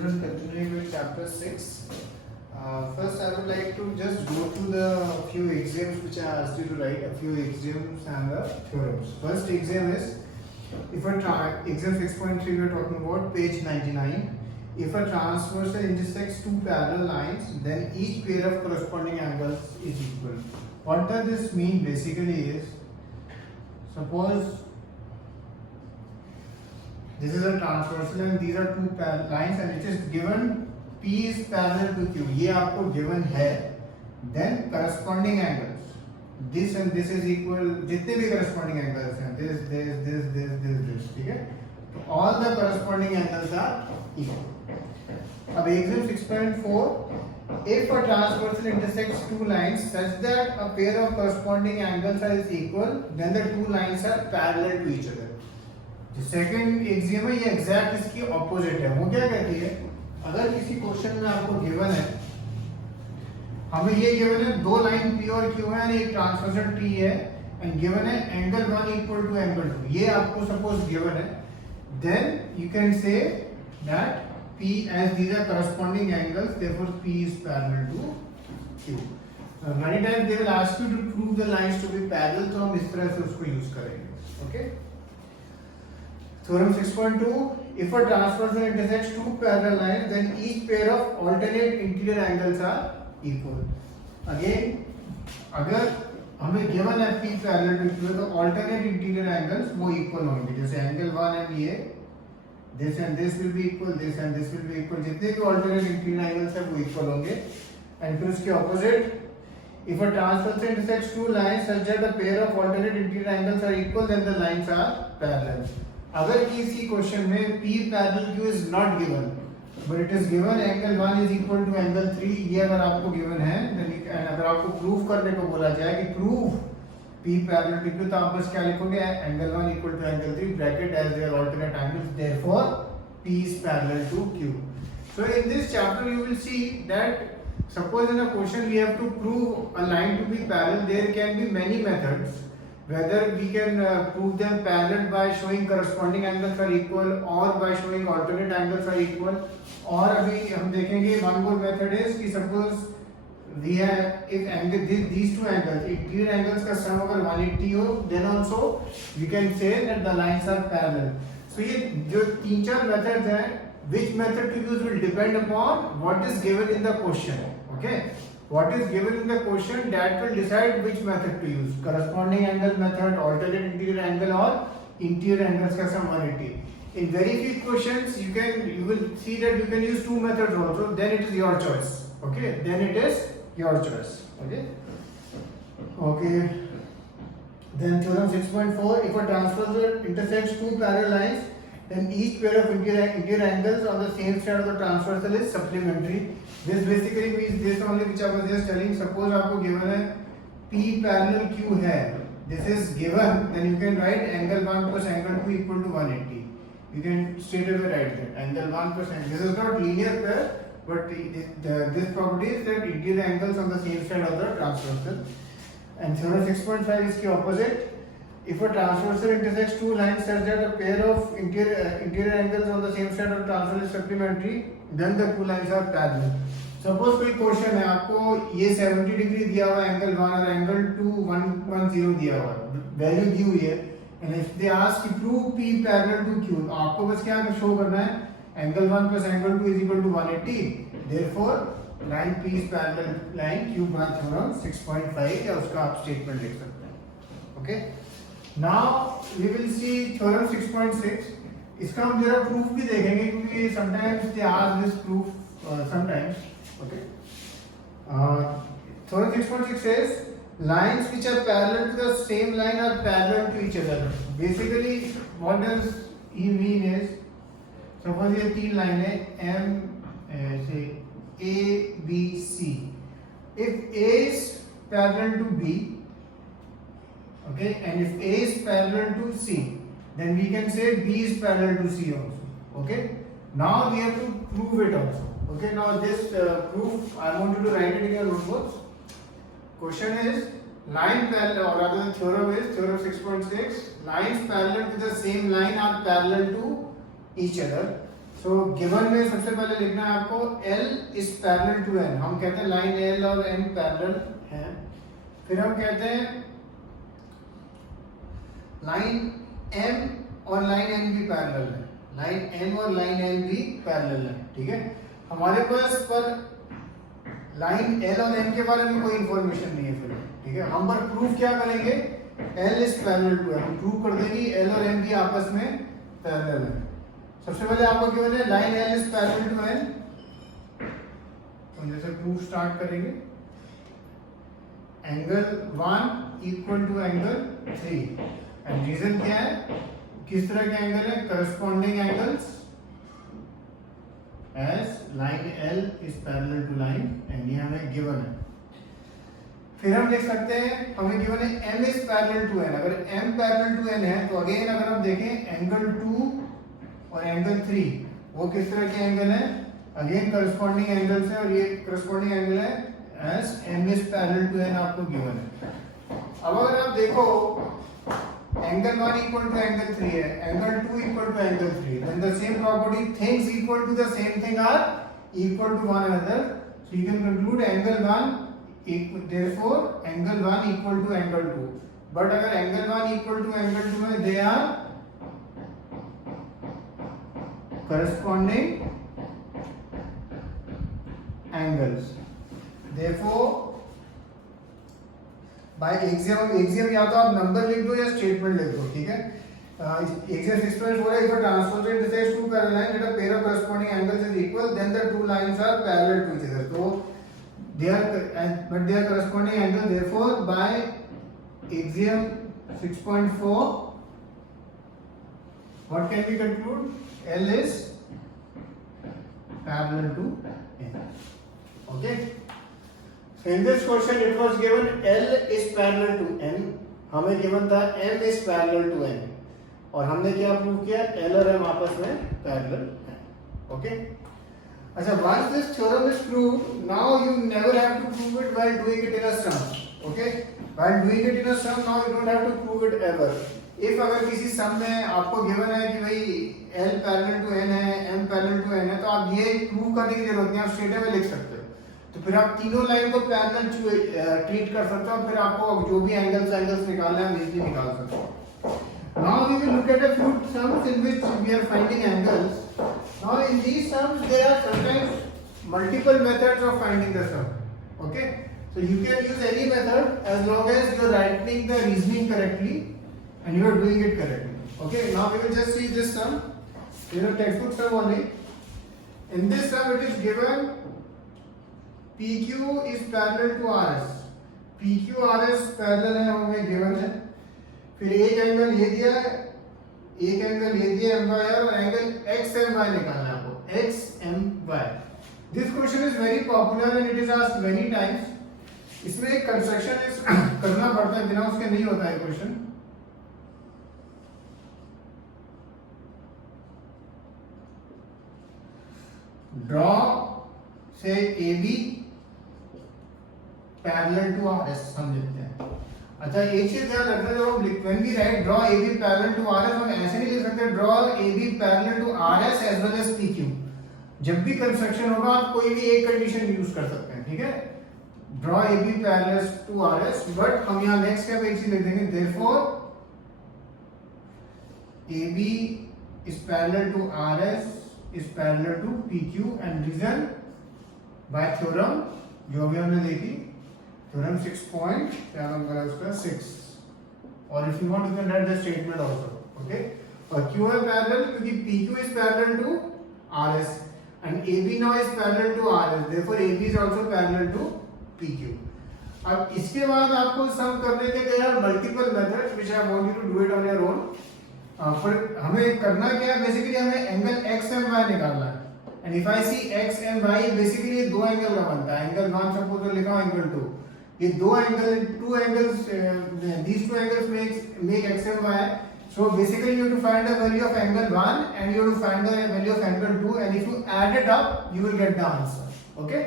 children, continuing with chapter 6. First, I would like to just go through the few exams which I asked you to write, a few exams and the theorems. First exam is, if a exam 6.3 we are talking about page 99. If a transversal intersects two parallel lines, then each pair of corresponding angles is equal. What does this mean basically is, suppose this is a transversal and these are two lines and it is given P is parallel to Q. ये आपको given है. Then corresponding angles. This and this is equal. जितने भी corresponding angles हैं, this, ठीक है? तो all the corresponding angles are equal. अब exam 6.4. If a transversal intersects two lines such that a pair of corresponding angles is equal, then the two lines are parallel to each other. जो second exam है ये exact इसकी opposite है. वो क्या कहती है, अगर किसी क्वेश्चन में आपको गिवन है, हमें ये गिवन है दो लाइन पी और क्यू है, एक ट्रांसवर्सल टी है एंड गिवन है एंगल 1 इक्वल टू एंगल 2, ये आपको सपोज गिवन है, then you can say that P as these are corresponding angles, therefore P is parallel to Q. Many times they will ask you to prove the lines to be parallel, तो हम इस तरह से उसको use करेंगे. Okay. Theorem 6.2. If a transversal intersects two parallel lines, then each pair of alternate interior angles are equal. Again, अगर हमें given है P parallel to Q, तो alternate interior angles वो equal होंगे. जैसे angle 1 and ये, this and this will be equal, this and this will be equal. जितने भी alternate interior angles हैं वो equal होंगे. And फिर उसके opposite, if a transversal intersects two lines such that a pair of alternate interior angles are equal, then the lines are parallel. अगर किसी question में P parallel Q is not given but it is given angle 1 is equal to angle 3, ये अगर आपको given है, अगर आपको prove करने को बोला जाए कि prove P parallel to Q, तो आप बस क्या लिखोगे, angle 1 equal to angle 3 bracket as their alternate angles, therefore P is parallel to Q. So in this chapter you will see that suppose in a question we have to prove a line to be parallel, there can be many methods. Whether we can prove them parallel by showing corresponding angles are equal or by showing alternate angles are equal, और अभी हम देखेंगे one more method is कि suppose we have if angle these two angles, interior angles का sum अगर 180 हो, then also we can say that the lines are parallel. So ये जो तीन चार methods हैं, which method to use will depend upon what is given in the question. Okay. What is given in the question, that will decide which method to use. Corresponding angle method, alternate interior angle, or interior angles का sum 180. In very few questions, you will see that you can use two methods also. Then it is your choice. Okay. Then it is your choice. Okay. Okay. Then theorem 6.4. If a transversal intersects two parallel lines, then each pair of interior angles on the same side of the transversal is supplementary. This basically means this only which I was just telling. Suppose आपको given है P parallel Q है, this is given, then you can write angle 1 plus angle 2 equal to 180. You can straight away write that angle 1 plus angle. This is not linear pair, but this property is that interior angles on the same side of the transversal. And theorem 6.5 is the opposite. If a transversal intersects two lines such that a pair of interior angles on the same side of the transversal is supplementary, then the two lines are parallel. Suppose कोई question है, आपको ये 70 degree दिया हुआ है angle 1 और angle 2 110 दिया हुआ है, वैल्यू दी हुई है, and if they ask to prove P parallel to Q, तो आपको बस क्या शो करना है, angle 1 plus angle 2 is equal to 180, therefore line P is parallel line Q by theorem 6.5, या उसका आप स्टेटमेंट लिख सकते हैं. Okay. Now we will see theorem 6.6. इसका हम जरा प्रूफ भी देखेंगे क्योंकि sometimes they ask this proof sometimes. Okay. Theorem 6.6 says lines which are parallel to the same line are parallel to each other. Basically what does he mean is, suppose ये तीन line है M say A B C. If A is parallel to B, okay, and if A is parallel to C, then we can say B is parallel to C also. Okay. Now we have to prove it also. Okay. Now this proof I want you to write it in your notebooks. Question is line parallel, or rather the theorem is theorem 6.6. Lines parallel to the same line are parallel to each other. So given में सबसे पहले लिखना है आपको L is parallel to N। हम कहते हैं line L और N पैरेलल है। फिर हम कहते हैं लाइन M और लाइन N भी पैरेलल है, लाइन M और लाइन N भी पैरेलल है। ठीक है, हमारे पास पर लाइन L और N के बारे में कोई इंफॉर्मेशन नहीं है फिर। ठीक है, हम पर प्रूफ क्या करेंगे, L is parallel to N, prove कर देंगे L और M भी आपस में पैरेलल है। सबसे पहले आपको गिवन है line L is parallel to N, तो जैसे प्रूफ स्टार्ट करेंगे, angle 1 equal to angle 3, and reason क्या है, किस तरह के एंगल है, corresponding angles as line L is parallel to line N, ये हमें गिवन है। फिर हम देख सकते हैं हमें गिवन है M is parallel to N। अगर M पैरेलल टू N है तो अगेन अगर हम देखें एंगल 2 और एंगल 3 वो किस तरह के एंगल है, अगेन करस्पॉन्डिंग एंगल्स है, और ये करस्पॉन्डिंग एंगल है as M is parallel to N आपको गिवन है। अब अगर आप देखो एंगल 1 इक्वल टू एंगल 3 है, angle 2 equal to angle 3, then the same property things equal to the same thing are equal to one another, so you can conclude angle 1 therefore angle 1 equal to angle 2, but अगर angle 1 equal to angle 2 है, they are corresponding angles, therefore by axiom या तो आप number लिख दो या statement लिख दो। ठीक है, axiom express हो रहा है, if a transversal intersects two parallel lines at a pair of corresponding angles is equal, then the two lines are parallel to each other, so they are corresponding angle, therefore by axiom 6.4 what can we conclude, L is parallel to N. Okay, so in this question it was given L is parallel to N, हमें given था M is parallel to N, और हमने क्या prove किया, L और M आपस में parallel है। ओके, अच्छा, once this theorem is proved, now you never have to prove it while doing it in a sum. Okay, while doing it in a sum, now you don't have to prove it ever. If अगर किसी सम में आपको given है कि भाई L parallel to N है, M parallel to N है, तो आप ये प्रूव करने की जरूरत नहीं, आप स्ट्रेट अवे लिख सकते हो। तो फिर आप तीनों लाइन को पैरेलल ट्रीट कर सकते हो, फिर आपको जो भी एंगल्स निकालना है इजीली निकाल सकते हो। Now we will look at a few sums in which we are finding angles. Now in these sums there are sometimes multiple methods of finding the sum. Okay, so you can use any method as long as you are writing the reasoning correctly and you are doing it correctly. Okay, now we will just see this sum. This is a textbook sum only. In this sum it is given PQ is parallel to RS. PQ RS parallel है, हमें given है। फिर एक angle ये दिया है, एक angle ये दिया MY, और एंगल XMY निकालना है आपको, XMY। This question is very popular and it is asked many times. इसमें एक कंस्ट्रक्शन करना पड़ता है, बिना उसके नहीं होता है क्वेश्चन। ड्रॉ से AB पैरेलल टू RS हम लिखते हैं। अच्छा, एक चीज ध्यान रखना, जब हम when we write draw AB parallel to RS, हम ऐसे नहीं लिख सकते draw AB parallel to RS as well as PQ। जब भी कंस्ट्रक्शन होगा आप कोई भी एक कंडीशन यूज कर सकते हैं। ठीक है, draw AB parallel to RS, but हम यहाँ नेक्स्ट स्टेप एक चीज लिख देंगे, therefore AB is parallel to RS is parallel to PQ, and reason by theorem जो भी हमने देखी, थ्योरम 6 पॉइंट क्या नाम करा उसका 6, और if you want you can write the statement also. Okay, और क्यों है पैरेलल, क्योंकि PQ is parallel to RS and AB now is parallel to RS, therefore AB is also parallel to PQ। अब इसके बाद आपको सम करने के लिए यार multiple methods which I want you to do it on your own. पर हमें करना क्या है, बेसिकली हमें एंगल XMY निकालना है, and if I see XMY basically ये दो एंगल का बनता है। एंगल 1 सपोज तो लिखा एंगल 2, ये दो angle, two angles, these two angles make XMY. So basically you have to find the value of angle 1 and you have to find the value of angle 2, and if you add it up you will get the answer. Okay,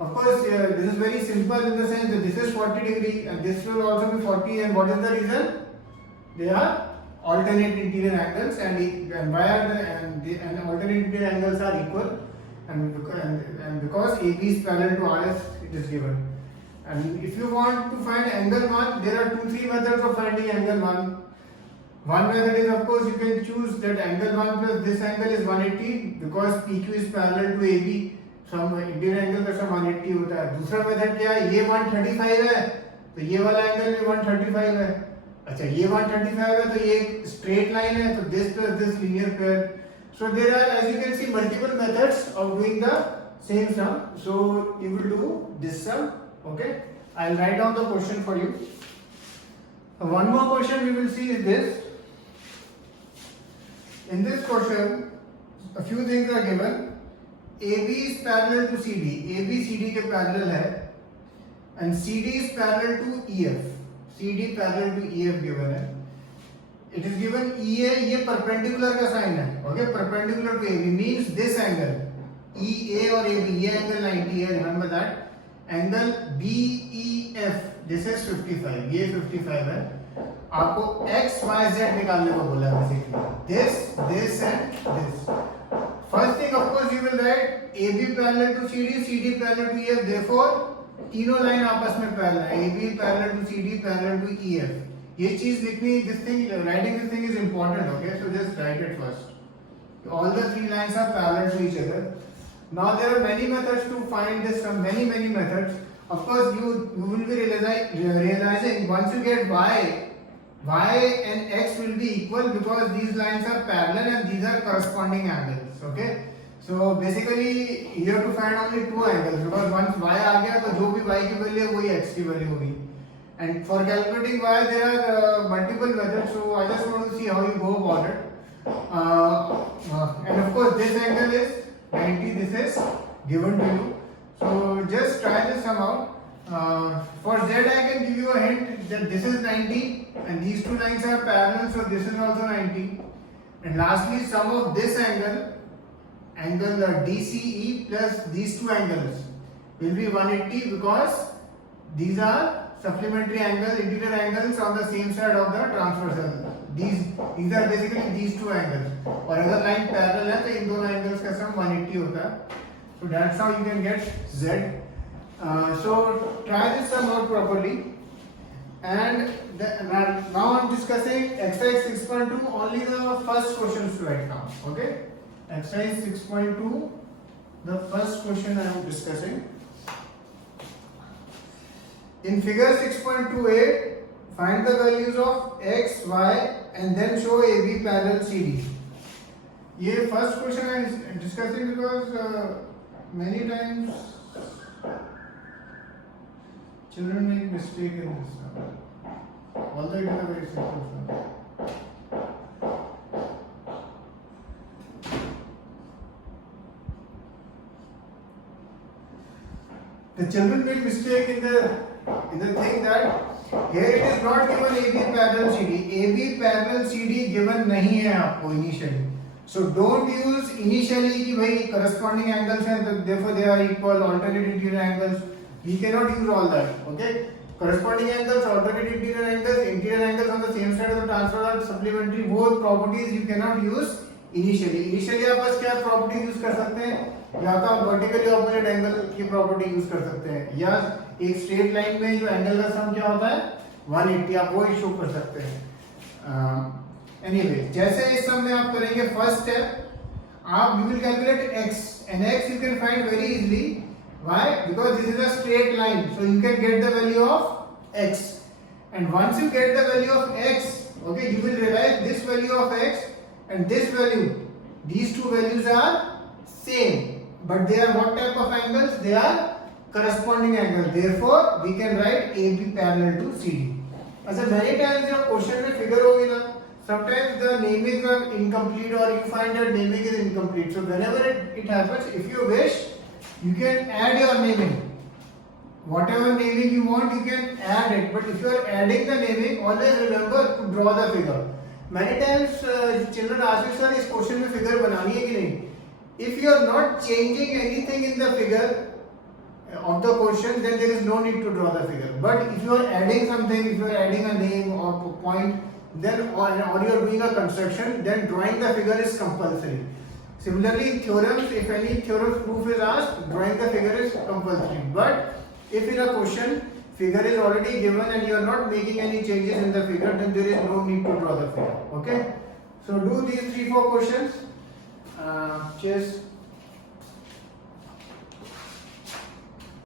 of course this is very simple in the sense that this is 40 degree and this will also be 40, and what is the reason? They are alternate interior angles, and why are and alternate interior angles are equal, and because AB is parallel to RF, it is given. And if you want to find angle 1, there are 2-3 methods of finding angle 1. One method is, of course, you can choose that angle 1 plus this angle is 180 because PQ is parallel to AB. Some interior angle का 180 होता है. दूसरा method क्या है, ये 135 है तो ये वाला एंगल भी 135 है. अच्छा, ये 135 है तो ये स्ट्रेट लाइन है तो this plus this linear pair. So there are, as you can see, multiple methods of doing the same sum. So you will do this sum. Okay, I'll write down the question for you. One more question we will see is this. In this question, a few things are given. AB is parallel to CD. AB CD के parallel है, and CD is parallel to EF. CD parallel to EF given है. It is given EA, ये perpendicular का sign है. Okay, perpendicular to AB means this angle EA और AB, ये angle 90 है. Remember that. Angle BEF, this is 55. ये 55 है. आपको X, Y, Z निकालने को बोला है basically. This and this. First thing, of course, you will write AB parallel to CD, CD parallel to EF. Therefore, तीनों लाइन आपस में parallel है. AB parallel to CD, parallel to EF. ये चीज लिखनी, this thing, writing this thing is important. Okay, so just write it first. All the 3 lines are parallel to each other. Now there are many methods to find this sum. Many methods. Of course, you will be realizing once you get y and x will be equal because these lines are parallel and these are corresponding angles. Okay, so basically you have to find only 2 angles because once y आ गया तो जो भी y की value है वही x की value होगी. And for calculating y there are multiple methods, so I just want to see how you go about it. And of course this angle is 90, this is given to you, so just try this sum out. For Z I can give you a hint that this is 90 and these 2 lines are parallel, so this is also 90. And lastly, sum of this angle DCE plus these 2 angles will be 180 because these are supplementary angles, interior angles on the same side of the transversal. These are basically these 2 angles. और अगर line parallel है तो इन दोनों angles का sum 180 होता है. So that's how you can get Z. So try this sum out properly. And now I'm discussing exercise 6.2, only the first questions right now. Okay, exercise 6.2, the first question I am discussing. In figure 6.2a, find the values of x, y and then show AB parallel CD. ये first question I am discussing because many times children make mistake in this sum, although it is a very simple sum. The children make mistake in the thing that here it is not given AB parallel CD. AB parallel CD given नहीं है आपको initially. So don't use initially कि भाई corresponding angles हैं तो therefore they are equal, alternate interior angles. We cannot use all that. Okay, corresponding angles, alternate interior angles on the same side of the transversal, supplementary, वो properties you cannot use initially. Initially आप बस क्या property use कर सकते हैं, या तो आप vertically opposite angle की property use कर सकते हैं, या एक straight line में जो angle का sum क्या होता है 180, आप वो issue कर सकते हैं. Anyway, जैसे इस sum में आप करेंगे first step आप you will calculate x, and x you can find very easily. Why? Because this is a straight line, so you can get the value of x. And once you get the value of x, okay, you will realize this value of x and this value, these 2 values are same, but they are what type of angles? They are corresponding angles. Therefore, we can write AB parallel to CD. As many times your question में figure होगी ना, sometimes the naming are incomplete or you find that naming is incomplete. So whenever it happens, if you wish, you can add your naming. Whatever naming you want, you can add it. But if you are adding the naming, always remember to draw the figure. Many times children ask me, sir, इस question में figure बनानी है कि नहीं? If you are not changing anything in the figure of the question, then there is no need to draw the figure. But if you are adding something, if you are adding a name or point, then or you are doing a construction, then drawing the figure is compulsory. Similarly, in theorems, if any theorem proof is asked, drawing the figure is compulsory. But if in a question figure is already given and you are not making any changes in the figure, then there is no need to draw the figure. Okay. So do these 3-4 questions. Cheers.